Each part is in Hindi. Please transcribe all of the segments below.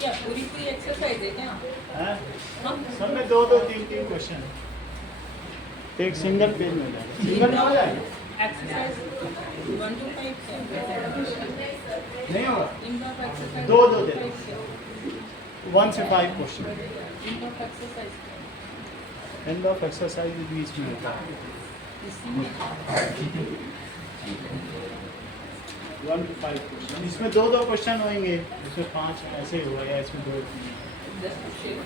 क्या पूरी पूरी एक्सरसाइज है क्या? हैं? हम सब में दो दो तीन तीन क्वेश्चन है, एक सिंगल पेज में जाएगा, सिंगल में हो जाएगा, एक्सरसाइज 1 to 5 नहीं होगा, इनफ एक्सरसाइज दो दो दे दो, 1 से 5 question. Enough exercise end of exercise बीच में होता है, इसी में 1 to 5 क्वेश्चन। इसमें दो दो क्वेश्चन होंगे, इसमें 5 ऐसे हुआ या इसमें 2 जस्ट शेप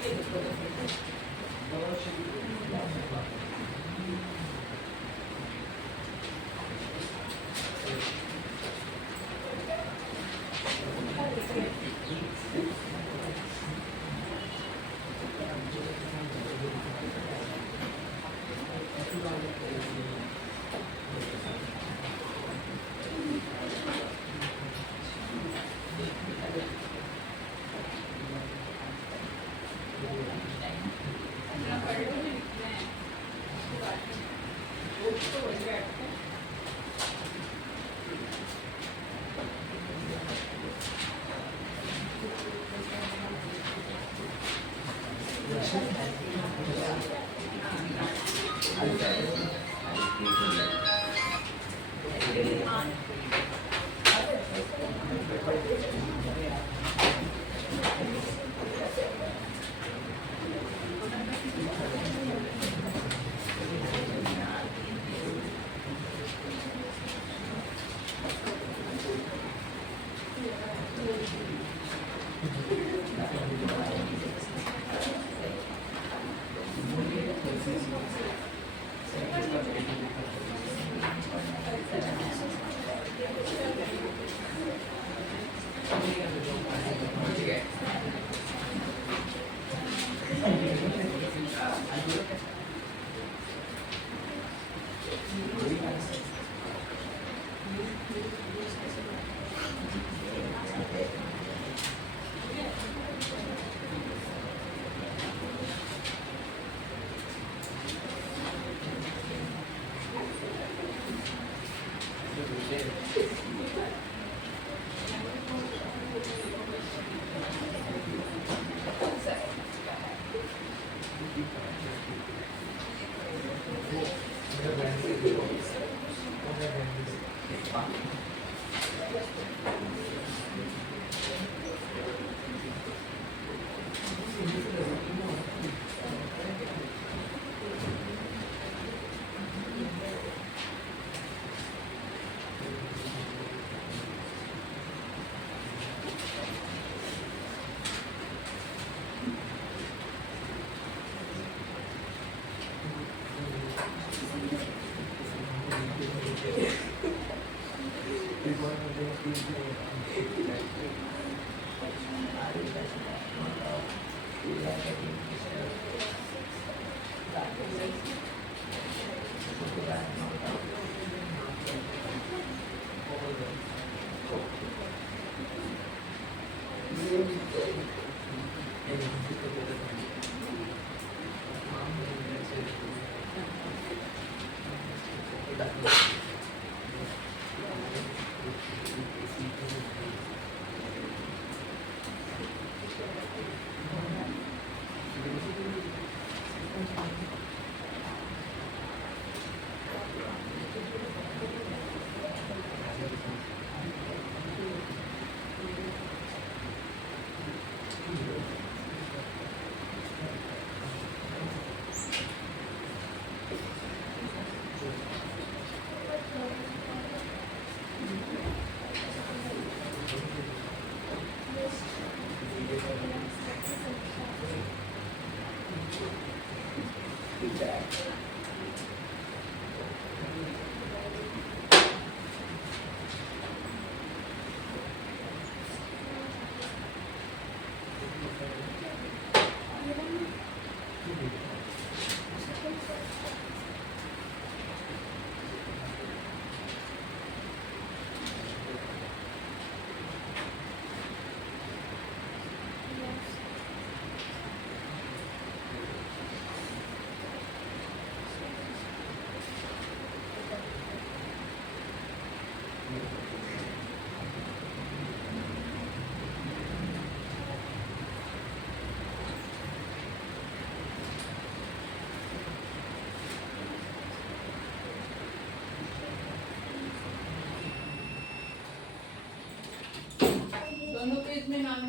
दोनों पेज में नाम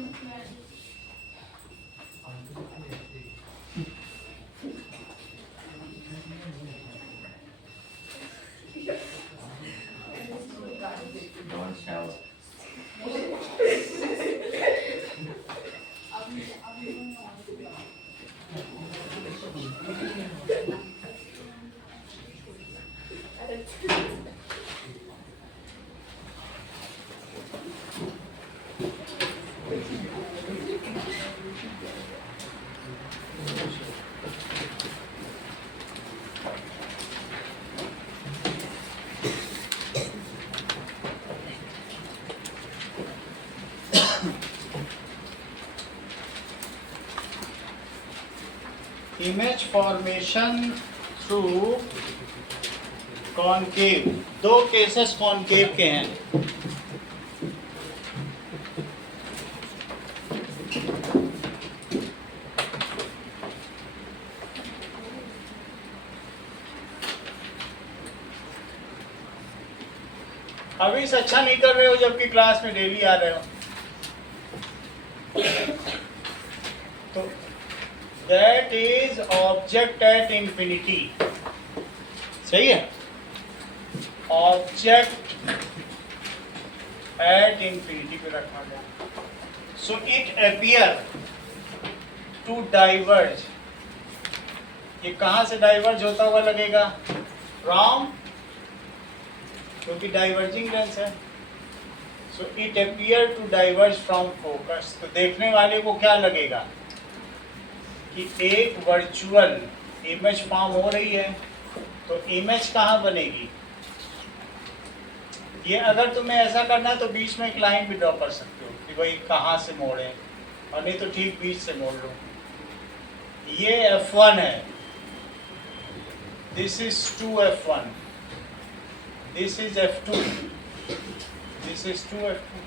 Don't shout. Image formation through concave, दो केसेस कॉनकेव के हैं। अभी से अच्छा नहीं कर रहे हो जबकि क्लास में डेली आ रहे हो। तो that is object at infinity, सही है। ऑब्जेक्ट एट इंफिनिटी पे रखा गया। So it appear to diverge, ये कहाँ से डाइवर्ज होता हुआ लगेगा? फ्रॉम, क्योंकि डाइवर्जिंग लेंस है। So it appear to diverge from focus. तो देखने वाले को क्या लगेगा कि एक वर्चुअल इमेज फॉर्म हो रही है। तो इमेज कहाँ बनेगी? ये अगर तुम्हें ऐसा करना है तो बीच में एक लाइन भी ड्रॉ कर सकते हो कि भाई कहाँ से मोड़े, और नहीं तो ठीक बीच से मोड़ लो। ये F1 है, this is 2F1, this is F2, this is 2F2,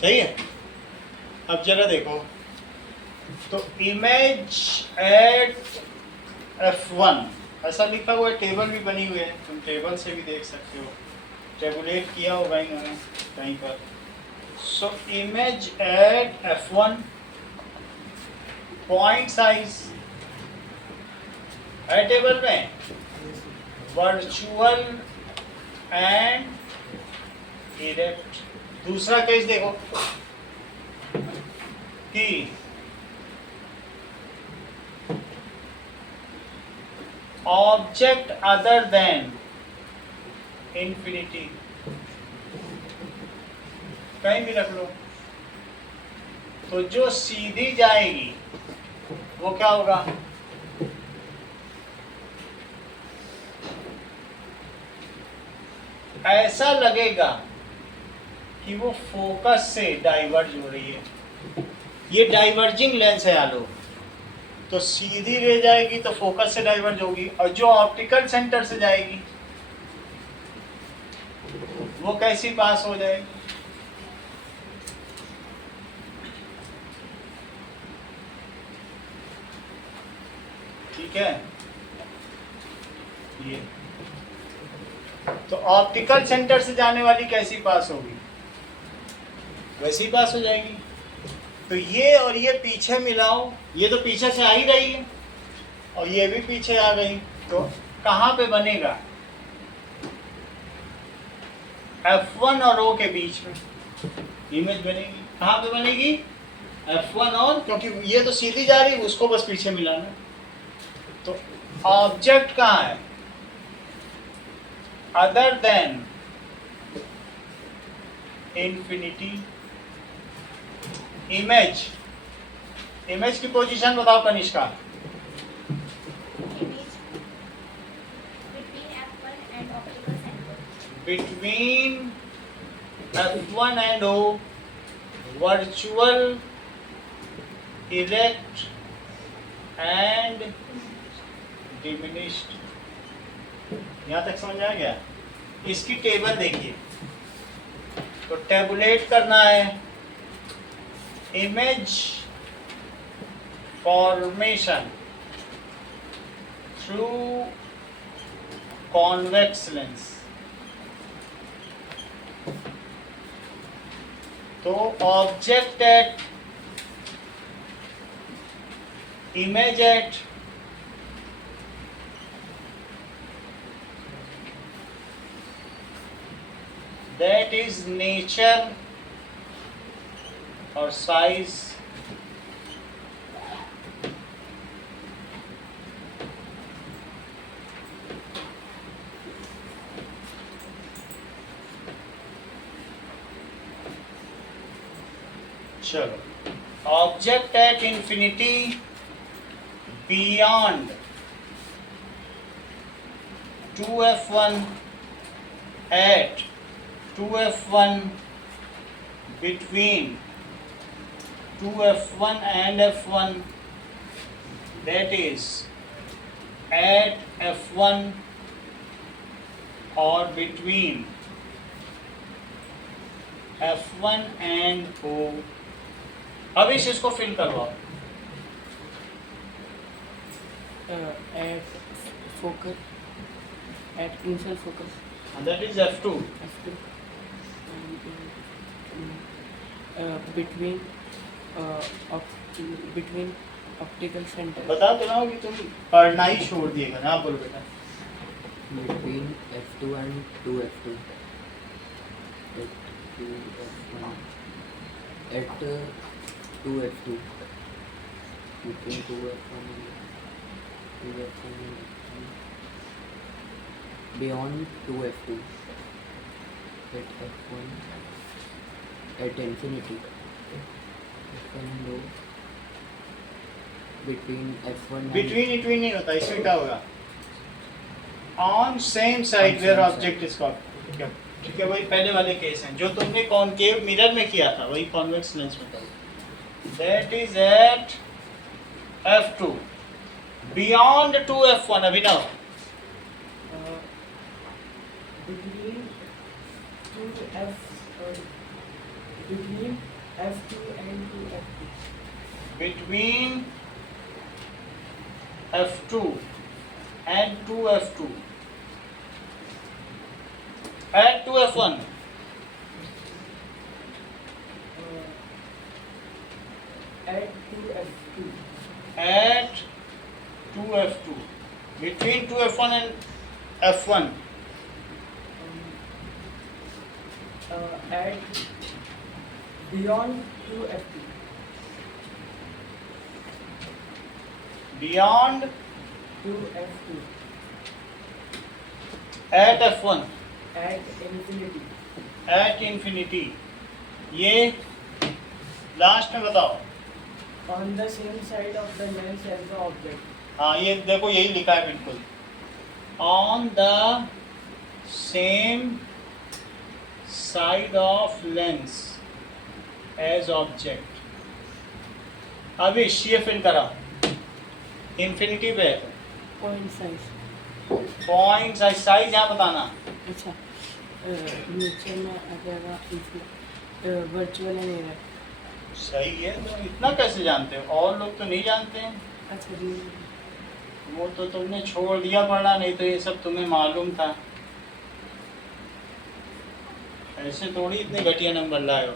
सही है। अब जरा देखो, तो इमेज एट F1 ऐसा लिखा हुआ है, टेबल भी बनी हुई है, तुम टेबल से भी देख सकते हो, टेबुलेट किया होगा इन्होंने कहीं पर। So image at F1, point size है टेबल में, वर्चुअल एंड इरेक्ट। दूसरा केस देखो कि ऑब्जेक्ट अदर देन इंफिनिटी, कहीं भी रख लो। तो जो सीधी जाएगी वो क्या होगा? ऐसा लगेगा कि वो फोकस से डाइवर्ज हो रही है। ये डाइवर्जिंग लेंस है आलो, तो सीधी ले जाएगी तो फोकस से डाइवर्ज होगी, और जो ऑप्टिकल सेंटर से जाएगी वो कैसी पास हो जाएगी? ठीक है, ये तो ऑप्टिकल सेंटर से जाने वाली कैसी पास होगी? वैसी पास हो जाएगी। तो ये और ये पीछे मिलाओ, ये तो पीछे से आ ही रही है और ये भी पीछे आ गई, तो कहाँ पे बनेगा? F1 और O के बीच में इमेज बनेगी। कहाँ पे बनेगी? F1 और, क्योंकि ये तो सीधी जा रही है, उसको बस पीछे मिलाना। तो ऑब्जेक्ट कहाँ है? Other than infinity. Image, image की पोजीशन बताओ Kanishka. Between F1 and O, virtual, erect and diminished। यहाँ तक समझ आ गया? इसकी टेबल देखिए, तो टेबुलेट करना है image formation through convex lens. तो object at image at that is nature or size चलो object at infinity beyond 2f1 at 2f1 between 2f1 and f1, that is at f1 or between f1 and o. अब इसको फिल करवाओ. At focus, at initial focus, That is f2. F2, between between optical center. बता तो रहा हूँ कि तुम पढ़ना ही छोड़ दिएगा ना. बोलो बेटा. Between F2 and 2F2. At 2F2. Between 2F1 and 2F1. Beyond 2F2. At F1. At infinity. F1 and O. Between F1 and Between नहीं होता. इसमें क्या होगा? On same side where object is caught. ठीक है वही पहले वाले केस हैं जो तुमने कॉनकेव मिरर में किया था वही कॉन्वेक्स लेंस में करो. That is at f2 beyond 2f1. Abhinav between between F2 and 2F2. between f2 and 2f2 at 2f1 At 2F2. at 2f2 between 2f1 and f1 At beyond 2F2. beyond 2F2. at f1 At infinity. at infinity. ये लास्ट में बताओ. On the same side of the lens as the object. हाँ ये देखो यही लिखा है बिल्कुल. On the same side of lens as object. अविश ये फिल करा. इंफिनिटी पे point size. पॉइंट साइज यहाँ बताना. अच्छा नेचर में आ जाएगा वर्चुअल एंड एरर. सही है. तो इतना कैसे जानते हो? और लोग तो नहीं जानते हैं. अच्छा जी. वो तो तुमने छोड़ दिया पढ़ना नहीं तो ये सब तुम्हें मालूम था. ऐसे थोड़ी इतने घटिया नंबर लाए हो.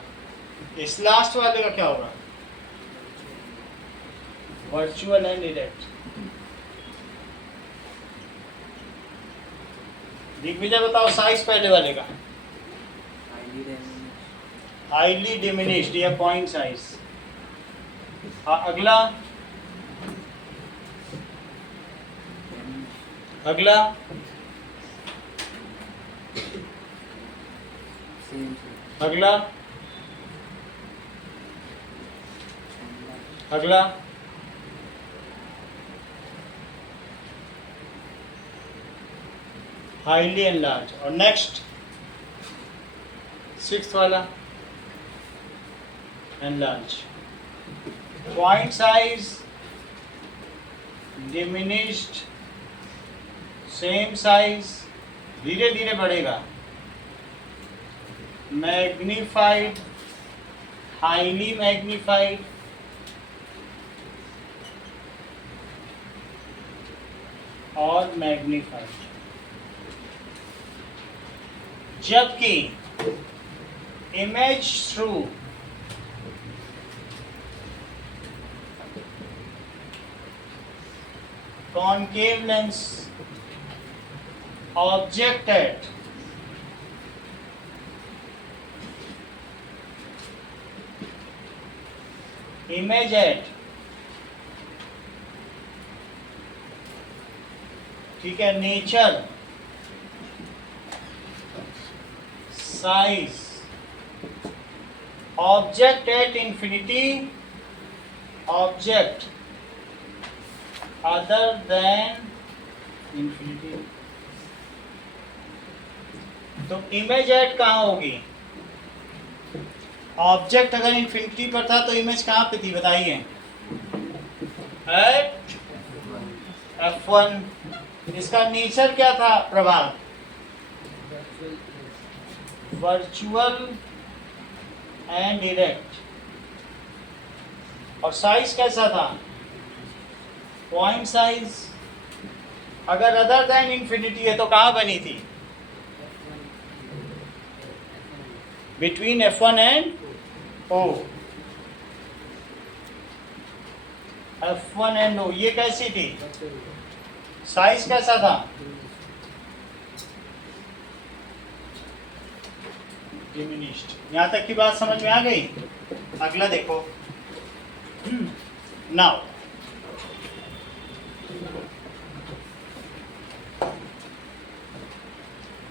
इस लास्ट वाले का क्या होगा? Virtual and erect. दिग्विजय बताओ साइज पहले वाले का. हाईली डिमिनिश्ड या पॉइंट साइज. अगला अगला अगला अगला हाईली एनलार्ज. और नेक्स्ट सिक्स्थ वाला enlarge. Point size diminished same size धीरे धीरे बढ़ेगा. मैग्नीफाइड हाईली मैग्नीफाइड और मैग्नीफाइड. जबकि image through concave lens, object at image at, ठीक है, nature, size, object at infinity, object other than infinity. तो इमेज एट कहाँ होगी? ऑब्जेक्ट अगर इंफिनिटी पर था तो इमेज कहाँ पे थी बताइए? Eight F1। इसका नेचर क्या था प्रभाव? Virtual and direct. और साइज कैसा था? Point size. अगर अदर देन इंफिनिटी है तो कहाँ बनी थी? Between F1 and O। F1 and O ये कैसी थी? साइज कैसा था? डिमिनिश्ड। यहां तक की बात समझ में आ गई? अगला देखो। नाउ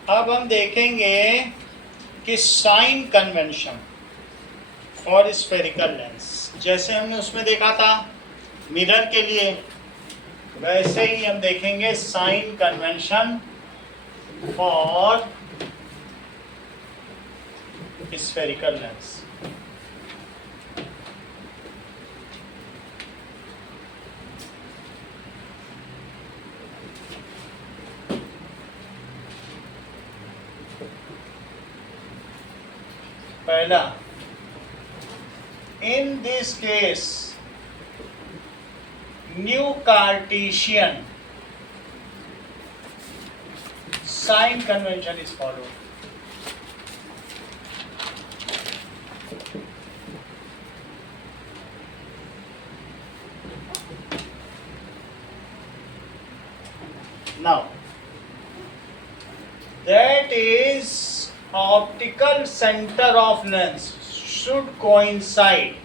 अब हम देखेंगे कि sign convention for spherical lens, जैसे हमने उसमें देखा था मिरर के लिए, वैसे ही हम देखेंगे sign convention for spherical lens. पहला, in this case new Cartesian sign convention is followed. Now that is optical center of lens should coincide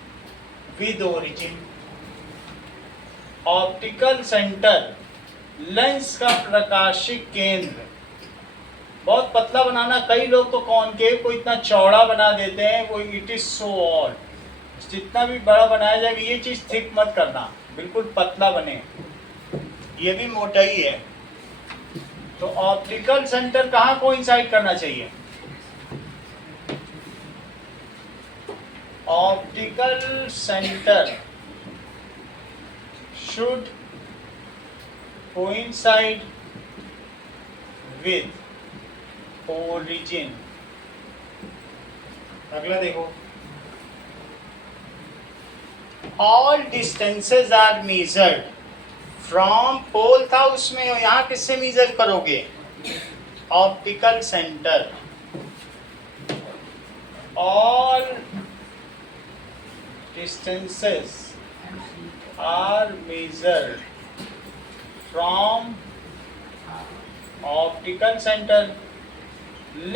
with origin. Optical centre, lens का प्रकाशिक केंद्र बहुत पतला बनाना। कई लोग तो कॉनकेव को इतना चौड़ा बना देते हैं, वो इट इज सो ऑड। जितना भी बड़ा बनाया जाएगा ये चीज थिक मत करना, बिल्कुल पतला बने, ये भी मोटा ही है। तो ऑप्टिकल सेंटर कहाँ कोइंसाइड करना चाहिए? Optical centre should coincide with origin। अगला देखो, all distances are measured from पोल था उसमें, यहाँ किससे मेजर करोगे? Optical centre. all distances are measured from optical center.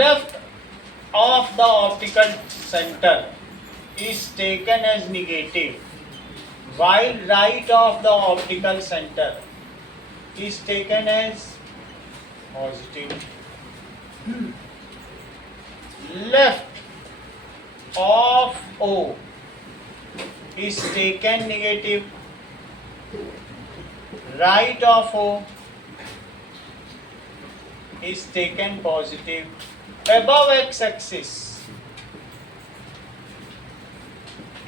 Left of the optical center is taken as negative, while right of the optical center is taken as positive. Left of O is taken negative, right of O is taken positive. Above x-axis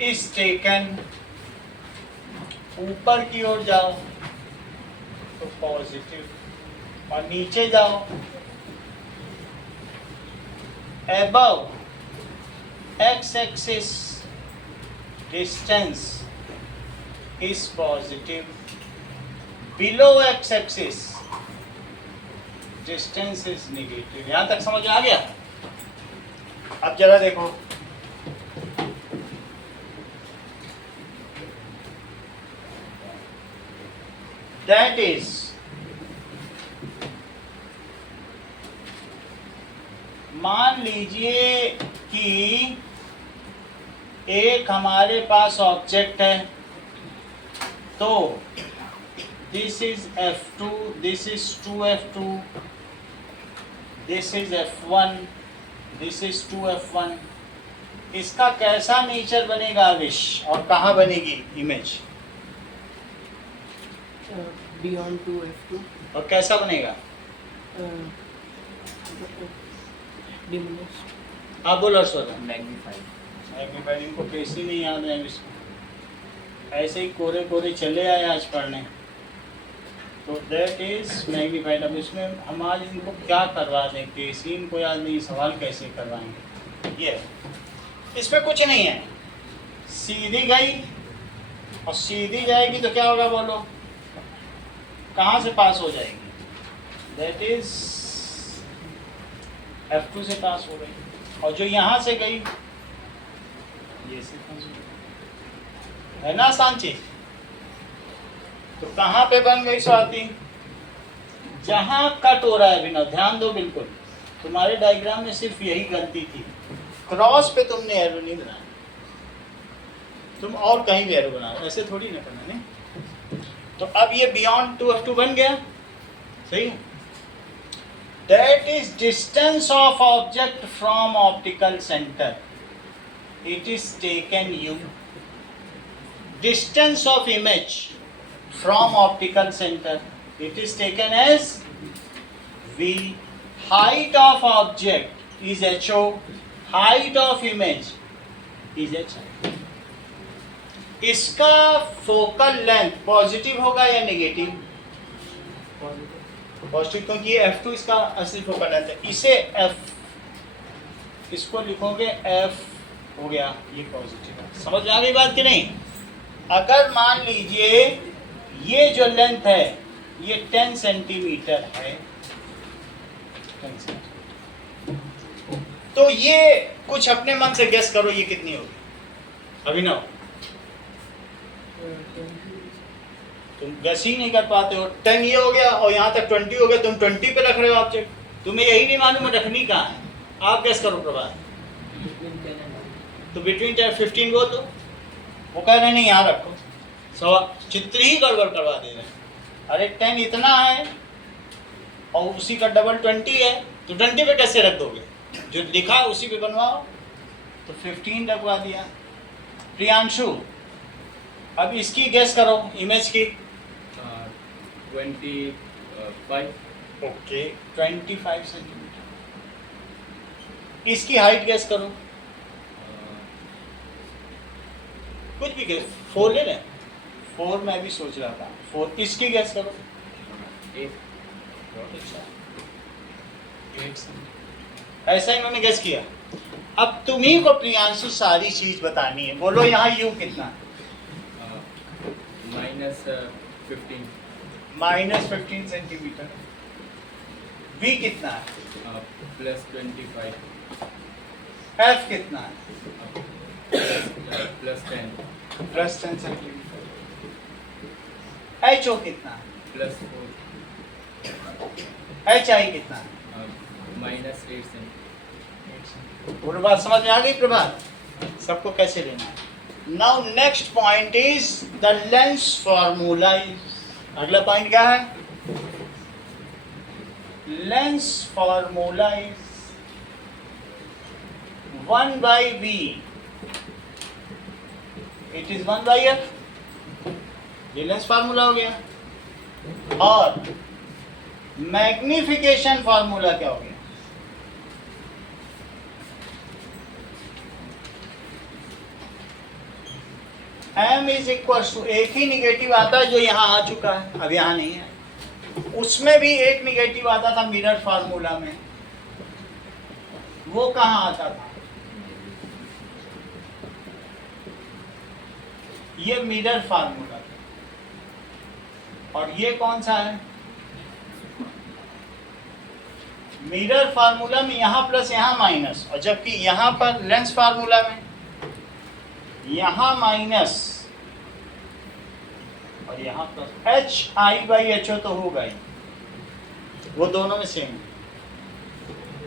is taken, ऊपर की ओर जाओ तो पॉजिटिव, और नीचे जाओ above x-axis distance is positive, below x-axis distance is negative। यहां तक समझ आ गया? अब जरा देखो, that is मान लीजिए कि एक हमारे पास ऑब्जेक्ट है, तो this is F2, this is 2F2, this is F1, this is 2F1। इसका कैसा नेचर बनेगा विश, और कहाँ बनेगी इमेज, बियॉन्ड 2F2 और कैसा बनेगा? डिमिनिश्ड। आप बोलो सोचा। Magnified. इनको कैसे नहीं याद है इसको, ऐसे ही कोरे कोरे चले आए आज पढ़ने, तो दैट इज मैग्नीफाइड। अब इसमें हम आज इनको क्या करवा दें, कैसे इनको याद नहीं, सवाल कैसे करवाएंगे? ये इसमें कुछ नहीं है, सीधी गई और सीधी जाएगी तो क्या होगा बोलो, कहाँ से पास हो जाएगी? दैट इज F2 से पास हो गई, और जो यहाँ से गई ये से पास हो गई, है ना आसान चीज। तो कहाँ पे बन गई स्वाति? जहाँ कट हो रहा है बिना, ध्यान दो बिल्कुल, तुम्हारे डायग्राम में सिर्फ यही गलती थी, क्रॉस पे तुमने एरो नहीं बनाया, तुम और कहीं भी एरो बना, ऐसे थोड़ी ना करना नहीं। तो अब ये बियॉन्ड 2F2 बन गया, सही है। That is distance of object from optical centre, it is taken you. Distance of image from optical center, it is taken as V. Height of object is HO, height of image is HI। इसका फोकल लेंथ पॉजिटिव होगा या नेगेटिव? पॉजिटिव, क्योंकि ये F2 इसका असली फोकल लेंथ है। इसे F, इसको लिखोगे F हो गया, ये पॉजिटिव है। समझ में आ गई बात कि नहीं? अगर मान लीजिए ये जो लेंथ है ये 10 सेंटीमीटर है, 10 सेंटीमीटर, तो ये कुछ अपने मन से गेस करो ये कितनी होगी? अभिनव, तुम गेस ही नहीं कर पाते हो। 10 ये हो गया और यहाँ तक 20 हो गया, तुम 20 पे रख रहे हो ऑब्जेक्ट, तुम्हें यही नहीं मालूम है रखनी कहाँ है। आप गेस करो प्रभात, तो बिटवीन 10 15 वो, तो वो कह रहे नहीं यहाँ रखो, चित्र ही गड़बड़ करवा दे रहे हैं। अरे 10 इतना है और उसी का डबल 20 है, तो 20 पे कैसे रख दोगे? जो लिखा उसी पे बनवाओ, तो 15 रखवा दिया। प्रियांशु, अब इसकी गेस करो इमेज की। 25. Okay, 25 centimetre. इसकी हाइट गेस करो, कुछ भी गेस, 4 ले लें, 4 मैं भी सोच रहा था 4। इसकी गैस करो, 8। ऐसा इन्होंने गैस किया। अब तुम्ही को प्रियांशु सारी चीज बतानी है। बोलो यहाँ यू कितना? -15 सेंटीमीटर। वी कितना है? +25. एफ कितना है? +10. +10 सेंटीमीटर। एच ओ कितना है? +4. एच आई कितना है? -8 cm. पूरी बात समझ में आ गई प्रभात? सबको कैसे लेना है? Now next point is the lens formula. अगला पॉइंट क्या है? Lens formula is 1/v, it is 1/f। ये लेंस फार्मूला हो गया। और मैग्निफिकेशन फार्मूला क्या हो गया? m इज इक्वल टू, एक ही निगेटिव आता है जो यहाँ आ चुका है, अब यहाँ नहीं है। उसमें भी एक निगेटिव आता था मिरर फार्मूला में, वो कहाँ आता था? ये मिरर फार्मूला, और ये कौन सा है? मिरर फार्मूला में यहाँ प्लस यहाँ माइनस, और जबकि यहाँ पर लेंस फार्मूला में यहाँ माइनस और यहाँ प्लस। HI/HO तो होगा ही, वो दोनों में सेम।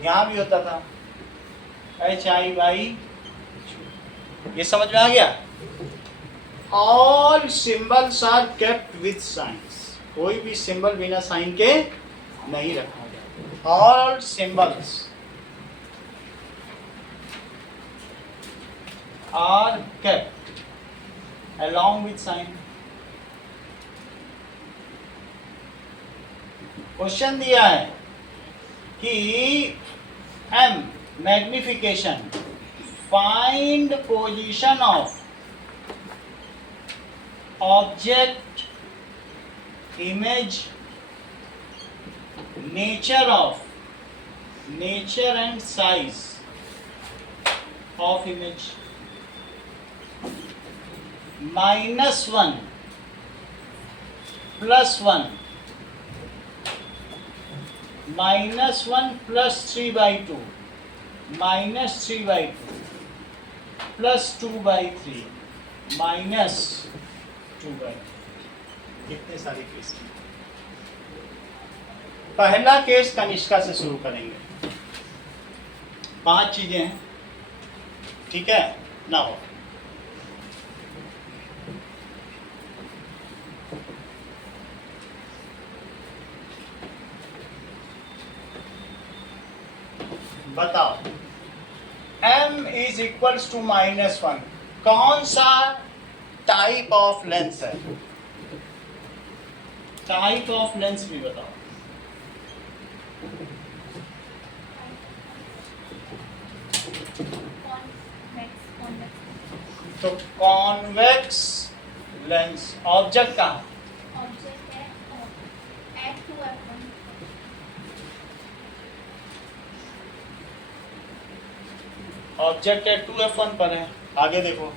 यहाँ भी होता था HI/, ये समझ में आ गया? All symbols are kept with signs, कोई भी सिंबल बिना साइन के नहीं रखा गया। All symbols are kept along with sign। Question दिया है कि M magnification, find position of object, image, nature and size of image. -1 +1 -1 +3/2 -3/2 +2/3 -2/3। कितने सारे केस? पहला केस कनिष्का से शुरू करेंगे। 5 चीजें हैं, ठीक है ना? हो बताओ, m is equals to -1 कौन सा टाइप ऑफ लेंस है? टाइप ऑफ लेंस भी बताओ। तो कॉन्वेक्स लेंस। ऑब्जेक्ट कहाँ? ऑब्जेक्ट है F2F1। ऑब्जेक्ट है 2F1 पर है। आगे देखो,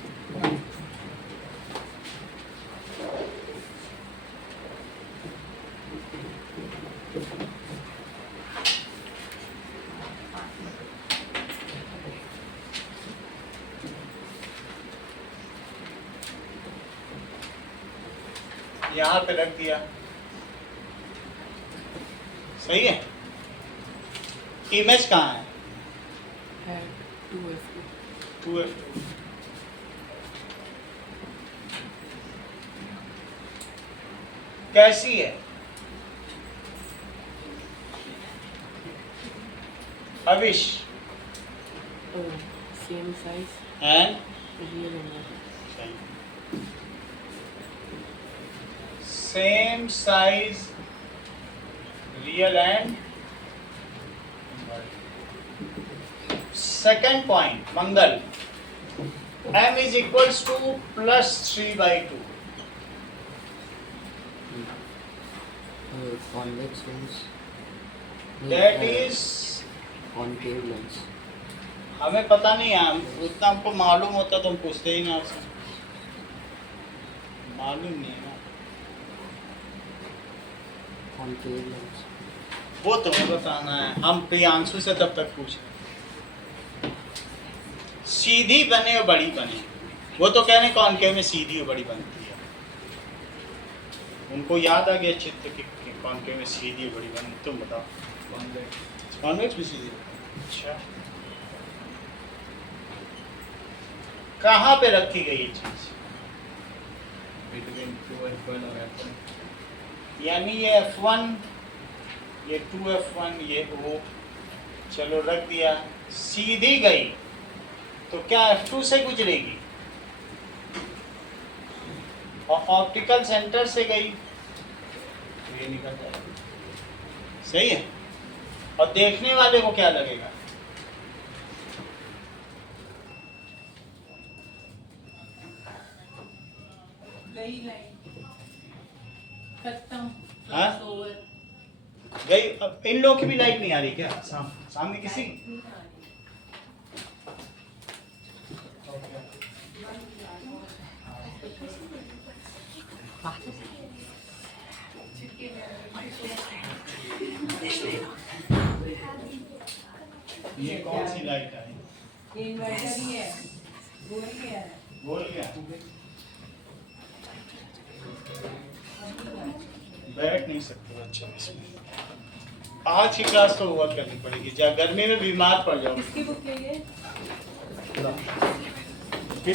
यहां पे रख दिया, सही है। इमेज कहाँ है? 2F2। कैसी है? अविश same size and real image. Same size, real and. Second point, मंगल, m is equals to +3/2। convex lens, That is, concave lens। हमें पता नहीं है, उतना हमको मालूम होता तो हम पूछते ही ना आपसे, मालूम नहीं है ना। concave lens। वो तुम्हें बताना है, हम प्रियांशु से तब तक पूछ। सीधी बने और बड़ी बने, वो तो कहने कॉनकेव में सीधी और बड़ी बनती है। उनको याद आ गया चित्र कि कॉनकेव में सीधी और बड़ी बनी। तुम बताओ। कॉन्वेक्स भी सीधी। अच्छा, कहाँ पे रखी गई ये चीज? बिटवीन 2F1 और F1। यानी ये F1, ये 2F1, ये O, चलो रख दिया। सीधी गई तो क्या F2 से गुजरेगी? और ऑप्टिकल सेंटर से गई तो ये निकल जाएगी, सही है। और देखने वाले को क्या लगेगा? गई लाइन खत्म। हाँ? ओवर। गई। अब इन लोगों की भी लाइट नहीं आ रही क्या? सामने किसी? ये कौन सी लाइट आई? ये इन्वर्टर ही है, बोल गया है। बोल गया। बैठ नहीं सकते बच्चे इसमें। आज की क्लास तो हुआ करनी पड़ेगी, गर्मी में बीमार पड़ जाओ। किसकी बुक चाहिए? लो